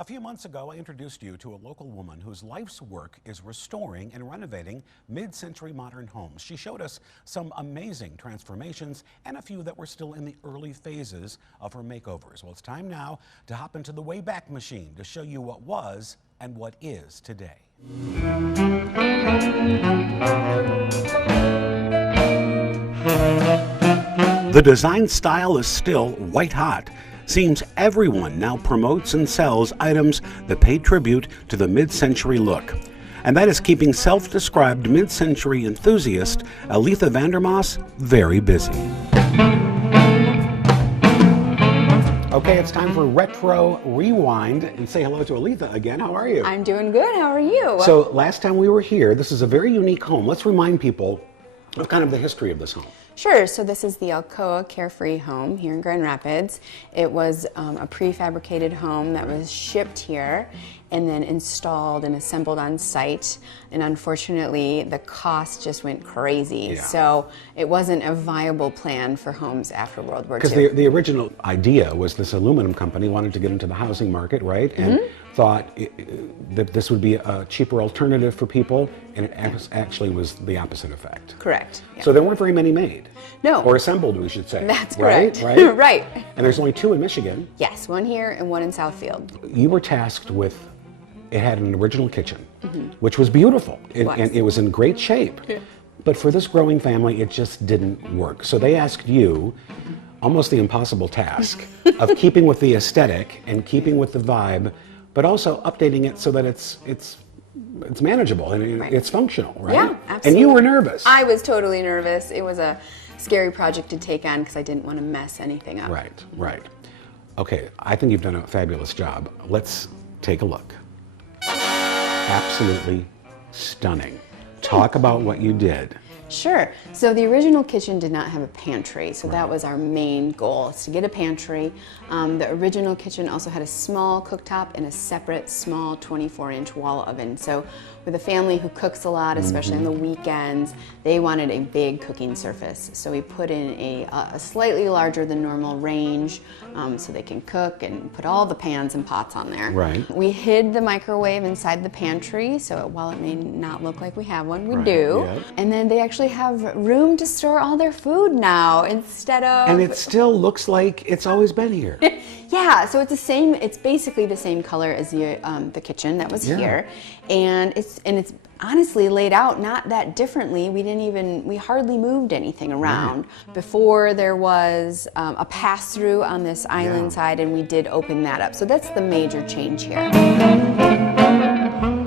A few months ago, I introduced you to a local woman whose life's work is restoring and renovating mid-century modern homes. She showed us some amazing transformations and a few that were still in the early phases of her makeovers. Well, it's time now to hop into the Wayback Machine to show you what was and what is today. The design style is still white hot. Seems everyone now promotes and sells items that pay tribute to the mid-century look. And that is keeping self-described mid-century enthusiast Aletha Vandermaas very busy. Okay, it's time for Retro Rewind, and say hello to Aletha again. How are you? I'm doing good. How are you? So last time we were here, this is a very unique home. Let's remind people of kind of the history of this home. Sure. So this is the Alcoa Carefree home here in Grand Rapids. It was a prefabricated home that was shipped here and then installed and assembled on site. And unfortunately, the cost just went crazy. Yeah. So it wasn't a viable plan for homes after World War II. Because the original idea was this aluminum company wanted to get into the housing market, right? And thought that this would be a cheaper alternative for people, and it actually was the opposite effect. Correct. Yeah. So there weren't very many made. No. Or assembled, we should say. That's correct. Right? Right. And there's only 2 in Michigan. Yes, one here and one in Southfield. You were tasked with, it had an original kitchen, which was beautiful, and it was in great shape. Yeah. But for this growing family, it just didn't work. So they asked you almost the impossible task of keeping with the aesthetic and keeping with the vibe, but also updating it so that it's manageable and it's functional, right? Yeah, absolutely. And you were nervous. I was totally nervous. It was a scary project to take on because I didn't want to mess anything up. Right, right. Okay, I think you've done a fabulous job. Let's take a look. Absolutely stunning. Talk about what you did. Sure. So the original kitchen did not have a pantry, so that was our main goal, is to get a pantry. The original kitchen also had a small cooktop and a separate small 24-inch wall oven. So with a family who cooks a lot, especially on the weekends, they wanted a big cooking surface. So we put in a slightly larger than normal range so they can cook and put all the pans and pots on there. Right. We hid the microwave inside the pantry, so while it may not look like we have one, we do. Yep. And then they actually have room to store all their food now instead of... And it still looks like it's always been here. Yeah, so it's the same. It's basically the same color as the kitchen that was here, and it's honestly laid out not that differently. We hardly moved anything around. Before there was a pass through on this island side, and we did open that up. So that's the major change here.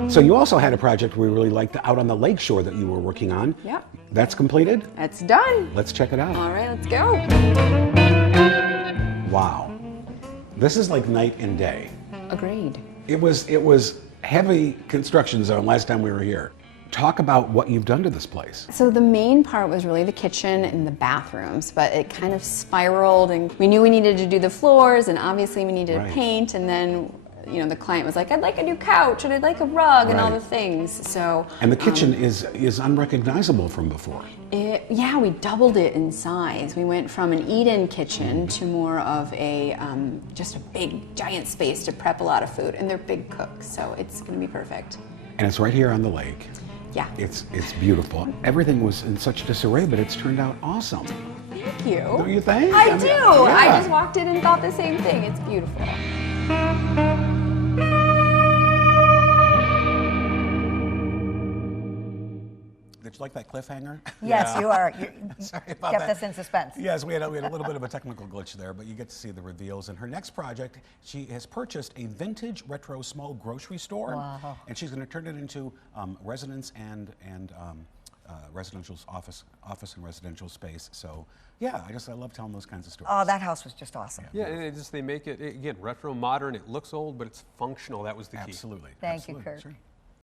So you also had a project we really liked out on the lake shore that you were working on. Yep. That's completed? That's done. Let's check it out. All right, let's go. Wow. This is like night and day. Agreed. It was heavy construction zone last time we were here. Talk about what you've done to this place. So the main part was really the kitchen and the bathrooms, but it kind of spiraled, and we knew we needed to do the floors, and obviously we needed to paint, and then the client was like, I'd like a new couch, and I'd like a rug, and all the things. So and the kitchen is unrecognizable from before. Yeah, we doubled it in size. We went from an eat-in kitchen to more of a just a big giant space to prep a lot of food, and they're big cooks, so it's going to be perfect. And it's right here on the lake. Yeah. It's beautiful. Everything was in such disarray, but it's turned out awesome. Thank you. Don't you think? I do. Yeah. I just walked in and thought the same thing. It's beautiful. Did you like that cliffhanger? Yes, you are. Sorry about kept that. us in suspense. Yes, we had a little bit of a technical glitch there, but you get to see the reveals. In her next project, she has purchased a vintage retro small grocery store, and she's going to turn it into residence and residential office and residential space. So yeah, I love telling those kinds of stories. Oh, that house was just awesome. Yeah, and they make it again retro, modern. It looks old, but it's functional. That was the key. Absolutely. Thank you, Kurt. Sure.